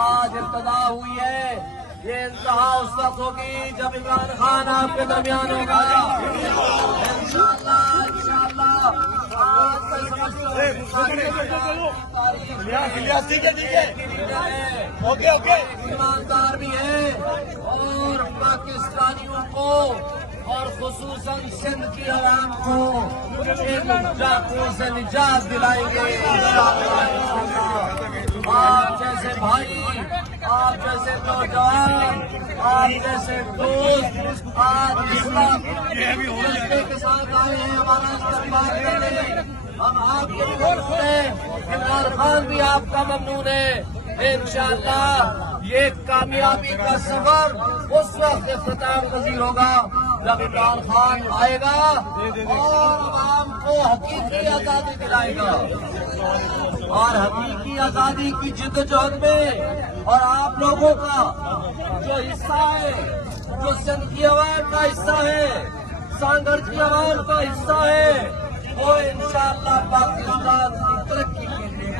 آج ابتدا ہوئی ہے، یہ انتہا اس وقت ہوگی جب عمران خان آپ کے درمیان ہوگا انشاءاللہ انشاءاللہ۔ آج میں سمجھتا ہوں ایماندار بھی ہے اور پاکستانیوں کو اور خصوصاً سندھ کی عوام کو ان ڈاکوؤں سے نجات دلائیں گے انشاءاللہ۔ آپ جیسے بھائی، آپ جیسے نوجوان، آپ جیسے دوست آج اسلام جذبے کے ساتھ آئے ہیں ہمارا استقبال کرنے۔ ہم آپ کے ممنون ہیں، عمران خان بھی آپ کا ممنون ہے۔ انشاءاللہ یہ کامیابی کا سفر اس وقت اختتام پذیر ہوگا جب عمران خان آئے گا اور عوام کو حقیقی آزادی دلائے گا، اور حقیقی آزادی کی جدوجہد میں اور آپ لوگوں کا جو حصہ ہے، جو سندھ کی عوام کا حصہ ہے، سانگڑ کی عوام کا حصہ ہے، وہ انشاءاللہ پاکستان کی ترقی کے لیے